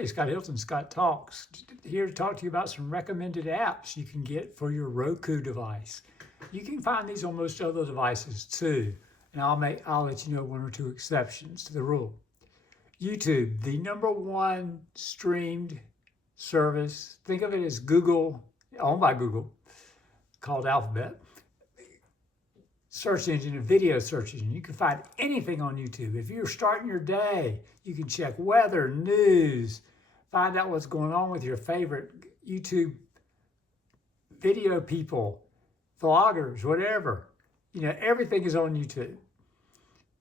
Hey, Scott Hilton, Scott Talks, here to talk to you about some recommended apps you can get for your Roku device. You can find these on most other devices too, and I'll let you know one or two exceptions to the rule. YouTube, the number one streamed service. Think of it as Google, owned by Google, called Alphabet. Search engine, a video search engine. You can find anything on YouTube. If you're starting your day, you can check weather, news, find out what's going on with your favorite YouTube video people, vloggers, whatever. Everything is on YouTube.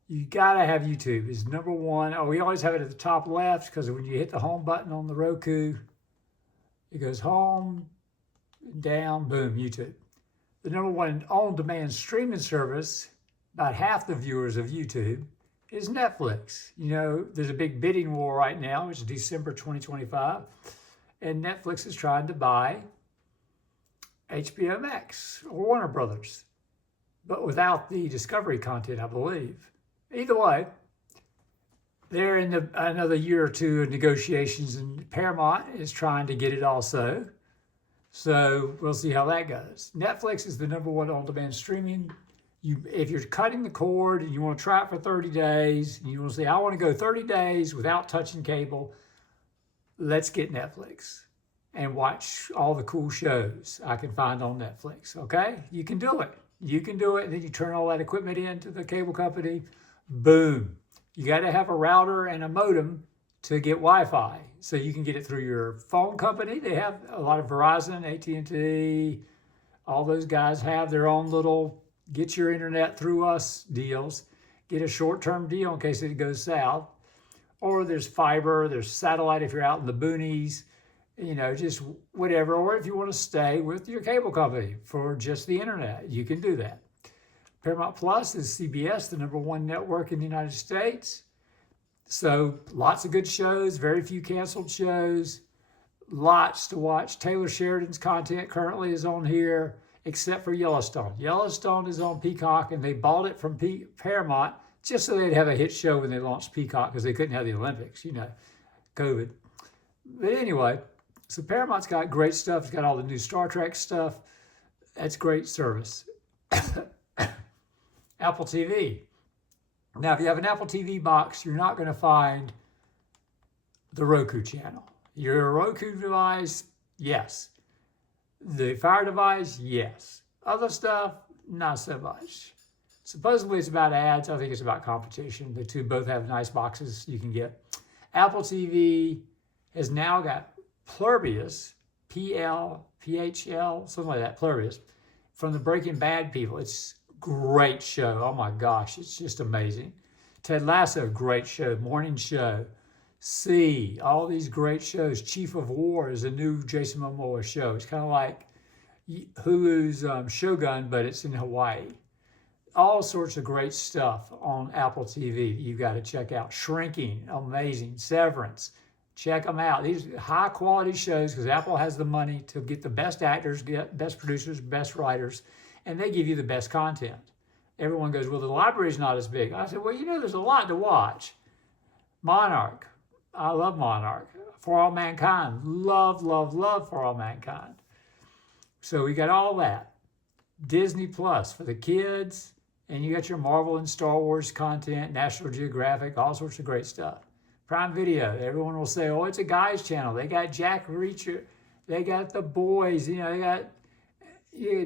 You gotta have YouTube. It's number one. Oh, we always have it at the top left because when you hit the home button on the Roku, it goes home, down, boom, YouTube. The number one on-demand streaming service, about half the viewers of YouTube, is Netflix. There's a big bidding war right now, which is December 2025, and Netflix is trying to buy HBO Max or Warner Brothers, but without the Discovery content, I believe. Either way, they're in another year or two of negotiations, and Paramount is trying to get it also. So we'll see how that goes. Netflix is the number one on-demand streaming. If you're cutting the cord and you want to try it for 30 days, and you want to say, I want to go 30 days without touching cable, let's get Netflix and watch all the cool shows I can find on Netflix, okay? You can do it. You can do it, and then you turn all that equipment into the cable company. Boom. You got to have a router and a modem to get Wi-Fi, so you can get it through your phone company. They have a lot of Verizon, AT&T, all those guys have their own little get your internet through us deals. Get a short-term deal in case it goes south. Or there's fiber, there's satellite if you're out in the boonies, just whatever. Or if you want to stay with your cable company for just the internet, you can do that. Paramount Plus is CBS, the number one network in the United States. So lots of good shows, very few canceled shows, lots to watch. Taylor Sheridan's content currently is on here, except for Yellowstone. Yellowstone is on Peacock, and they bought it from Paramount just so they'd have a hit show when they launched Peacock because they couldn't have the Olympics, COVID. But anyway, so Paramount's got great stuff. It's got all the new Star Trek stuff. That's great service. Apple TV. Now, if you have an Apple TV box, you're not going to find the Roku channel. Your Roku device, yes. The Fire device, yes. Other stuff, not so much. Supposedly it's about ads. I think it's about competition. The two both have nice boxes you can get. Apple TV has now got Pluribus, PHL, something like that, Pluribus, from the Breaking Bad people. It's great show. Oh my gosh, it's just amazing. Ted Lasso, great show. Morning Show. See, all these great shows. Chief of War is a new Jason Momoa show. It's kind of like Hulu's Shogun, but it's in Hawaii. All sorts of great stuff on Apple TV you've got to check out. Shrinking, amazing. Severance, check them out. These high quality shows because Apple has the money to get the best actors, get best producers, best writers, and they give you the best content. Everyone goes, well, the library's not as big. I said, well, there's a lot to watch. Monarch. I love Monarch. For All Mankind. Love, love, love For All Mankind. So we got all that. Disney Plus for the kids. And you got your Marvel and Star Wars content, National Geographic, all sorts of great stuff. Prime Video. Everyone will say, oh, it's a guy's channel. They got Jack Reacher. They got The Boys. They got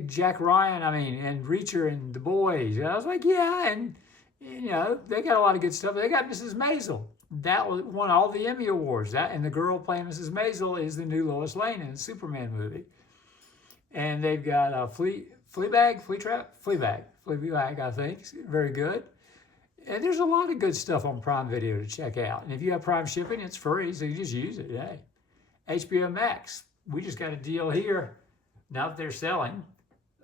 Jack Ryan, and Reacher and The Boys. I was like, yeah, and they got a lot of good stuff. They got Mrs. Maisel. That won all the Emmy Awards. And the girl playing Mrs. Maisel is the new Lois Lane in the Superman movie. And they've got Fleabag, I think. Very good. And there's a lot of good stuff on Prime Video to check out. And if you have Prime shipping, it's free, so you just use it. Hey, HBO Max. We just got a deal here. Now that they're selling,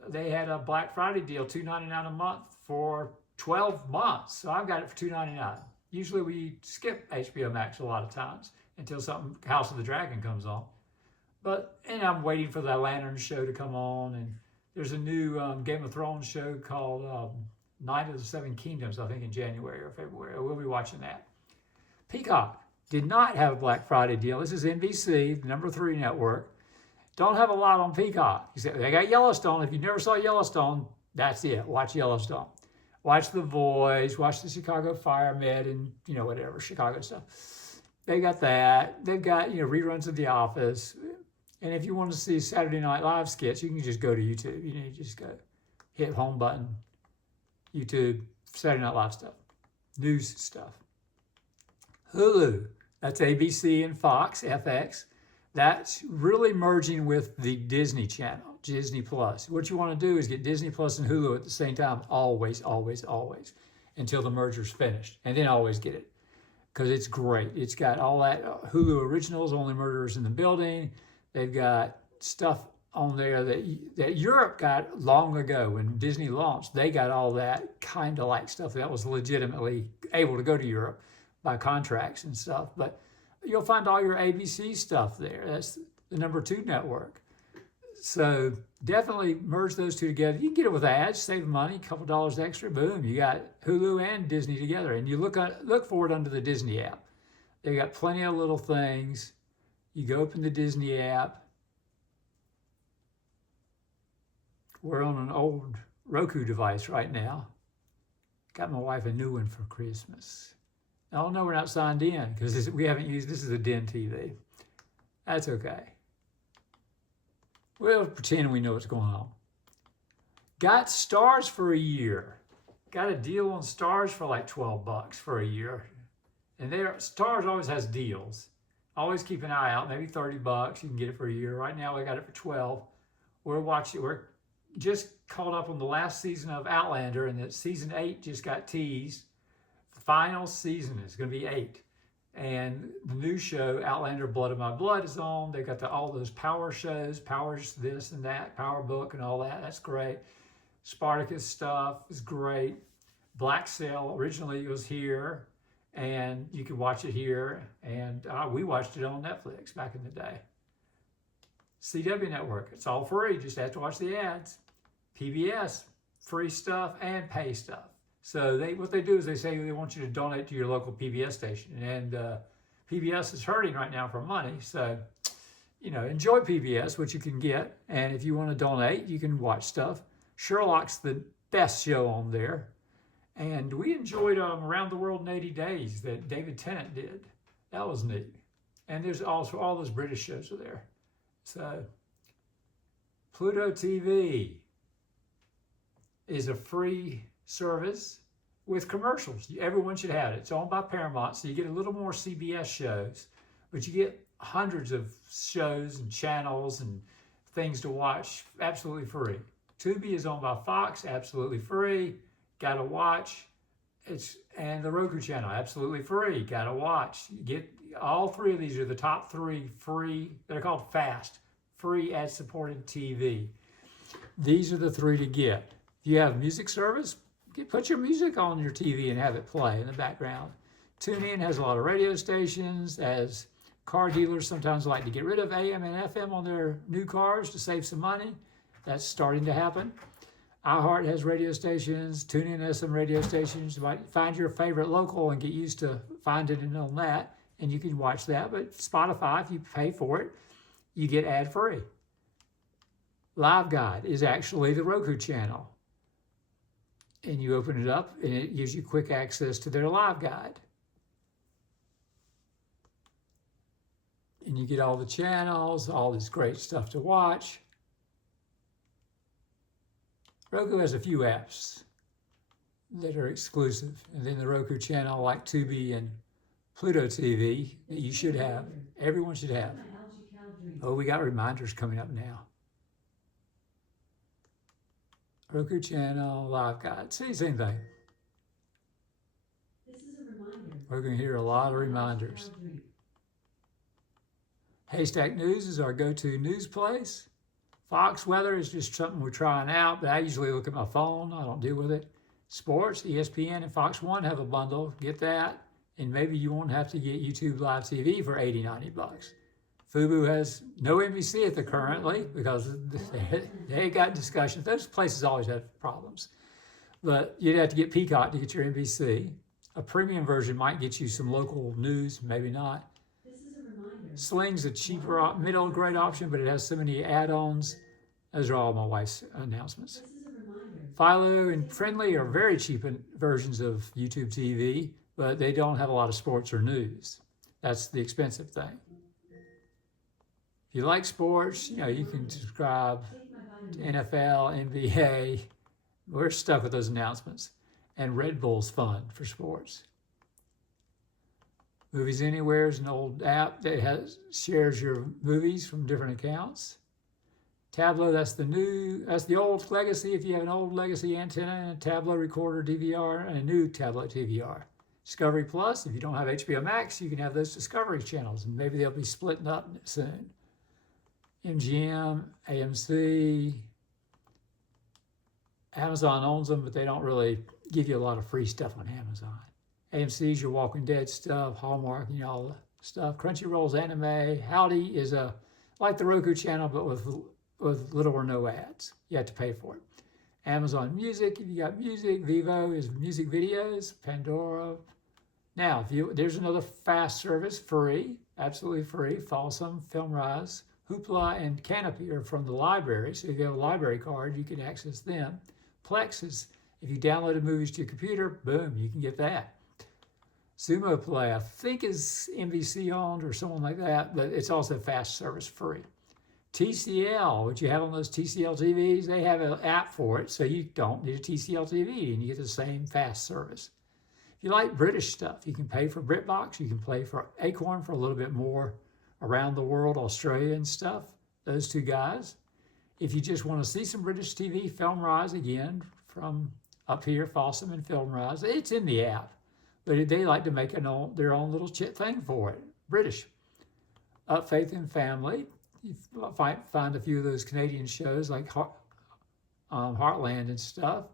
they had a Black Friday deal, $2.99 a month for 12 months. So I've got it for $2.99. Usually we skip HBO Max a lot of times until something House of the Dragon comes on. And I'm waiting for the Lantern show to come on. And there's a new Game of Thrones show called Night of the Seven Kingdoms, I think in January or February. We'll be watching that. Peacock. did not have a Black Friday deal. This is NBC, the number 3 network. Don't have a lot on Peacock. You say, they got Yellowstone. If you never saw Yellowstone, that's it. Watch Yellowstone. Watch The Voice. Watch the Chicago Fire Med and, whatever, Chicago stuff. They got that. They've got, reruns of The Office. And if you want to see Saturday Night Live skits, you can just go to YouTube. You just go hit home button, YouTube, Saturday Night Live stuff, news stuff. Hulu, that's ABC and Fox, FX. That's really merging with the Disney Channel, Disney Plus. What you want to do is get Disney Plus and Hulu at the same time, always, always, always, until the merger's finished. And then always get it, because it's great. It's got all that Hulu originals, Only Murderers in the Building. They've got stuff on there that Europe got long ago when Disney launched. They got all that kind of like stuff that was legitimately able to go to Europe by contracts and stuff. But you'll find all your ABC stuff there. That's the number 2 network. So definitely merge those two together. You can get it with ads, save money, a couple dollars extra. Boom, you got Hulu and Disney together. And you look for it under the Disney app. They got plenty of little things. You go open the Disney app. We're on an old Roku device right now. Got my wife a new one for Christmas. Oh no, we're not signed in because we haven't used, this is a Den TV. That's okay. We'll pretend we know what's going on. Got Stars for a year. Got a deal on Stars for like $12 for a year. And Stars always has deals. Always keep an eye out, maybe $30. You can get it for a year. Right now we got it for $12. We're just caught up on the last season of Outlander, and that season 8 just got teased. The final season is going to be 8. And the new show, Outlander Blood of My Blood, is on. They got all those power shows, Powers this and that, Power Book and all that. That's great. Spartacus stuff is great. Black Sail originally was here, and you can watch it here. And we watched it on Netflix back in the day. CW Network, it's all free. Just have to watch the ads. PBS, free stuff and pay stuff. So what they do is they say they want you to donate to your local PBS station. And PBS is hurting right now for money. So, enjoy PBS, what you can get. And if you want to donate, you can watch stuff. Sherlock's the best show on there. And we enjoyed Around the World in 80 Days that David Tennant did. That was neat. And there's also all those British shows are there. So, Pluto TV is a free service with commercials. Everyone should have it. It's owned by Paramount, so you get a little more CBS shows, but you get hundreds of shows and channels and things to watch absolutely free. Tubi is owned by Fox, absolutely free. Gotta watch. And the Roku channel, absolutely free. Gotta watch. You get all 3 of these are the top 3 free. They're called FAST, free ad-supported TV. These are the 3 to get. If you have music service, put your music on your TV and have it play in the background. TuneIn has a lot of radio stations, as car dealers sometimes like to get rid of AM and FM on their new cars to save some money. That's starting to happen. iHeart has radio stations. TuneIn has some radio stations. You might find your favorite local and get used to finding it on that, and you can watch that. But Spotify, if you pay for it, you get ad-free. Live Guide is actually the Roku channel. And you open it up, and it gives you quick access to their live guide. And you get all the channels, all this great stuff to watch. Roku has a few apps that are exclusive. And then the Roku channel, like Tubi and Pluto TV, that you should have. Everyone should have. Oh, we got reminders coming up now. Roku channel, live guide. See, same thing. This is a reminder. We're going to hear a lot of reminders. Haystack News is our go-to news place. Fox Weather is just something we're trying out, but I usually look at my phone. I don't deal with it. Sports, ESPN and Fox One have a bundle. Get that. And maybe you won't have to get YouTube Live TV for $80, $90. Fubo has no NBC at the currently because they got discussions. Those places always have problems. But you'd have to get Peacock to get your NBC. A premium version might get you some local news, maybe not. Sling's a cheaper, middle grade option, but it has so many add-ons. Those are all my wife's announcements. Philo and Friendly are very cheap versions of YouTube TV, but they don't have a lot of sports or news. That's the expensive thing. If you like sports, you can subscribe to NFL, NBA. We're stuck with those announcements. And Red Bull's fun for sports. Movies Anywhere is an old app that shares your movies from different accounts. Tablo, that's the old legacy. If you have an old legacy antenna and a Tablo recorder DVR and a new tablet DVR. Discovery Plus, if you don't have HBO Max, you can have those Discovery channels, and maybe they'll be splitting up soon. MGM, AMC, Amazon owns them, but they don't really give you a lot of free stuff on Amazon. AMC's your Walking Dead stuff, Hallmark, all the stuff. Crunchyroll's anime. Howdy is like the Roku channel, but with little or no ads. You have to pay for it. Amazon Music, if you got music. Vivo is music videos. Pandora. Now, there's another fast service, free, absolutely free. Folsom, FilmRise, Hoopla, and Canopy are from the library. So if you have a library card, you can access them. Plex is, if you downloaded movies to your computer, boom, you can get that. Sumo Play, I think is NBC owned or someone like that, but it's also fast service free. TCL, what you have on those TCL TVs, they have an app for it, so you don't need a TCL TV and you get the same fast service. If you like British stuff, you can pay for BritBox, you can pay for Acorn for a little bit more around the world, Australia and stuff, those two guys. If you just want to see some British TV, FilmRise again, from up here, Folsom and FilmRise, it's in the app. But they like to make their own little thing for it. British. Faith and Family. You find a few of those Canadian shows like Heartland and stuff.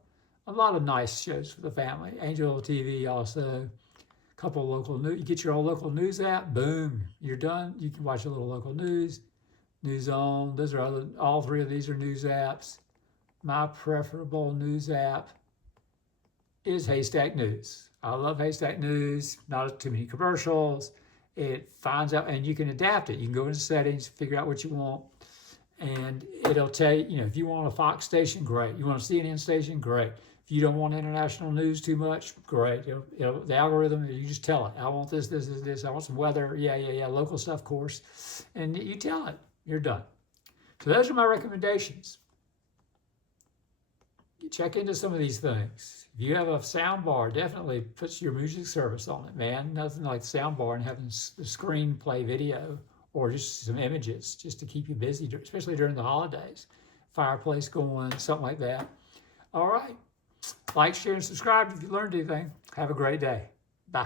A lot of nice shows for the family. Angel TV also. A couple of local news. You get your own local news app. Boom. You're done. You can watch a little local news. News On. Those are all three of these are news apps. My preferable news app is Haystack News. I love Haystack News, not too many commercials. It finds out, and you can adapt it. You can go into settings, figure out what you want, and it'll tell you, if you want a Fox station, great. You want a CNN station, great. If you don't want international news too much, great. The algorithm, you just tell it, I want this. I want some weather, yeah, local stuff, of course. And you tell it, you're done. So those are my recommendations. Check into some of these things. If you have a sound bar, definitely put your music service on it, man. Nothing like the sound bar and having the screen play video or just some images just to keep you busy, especially during the holidays. Fireplace going, something like that. All right. Like, share, and subscribe if you learned anything. Have a great day. Bye.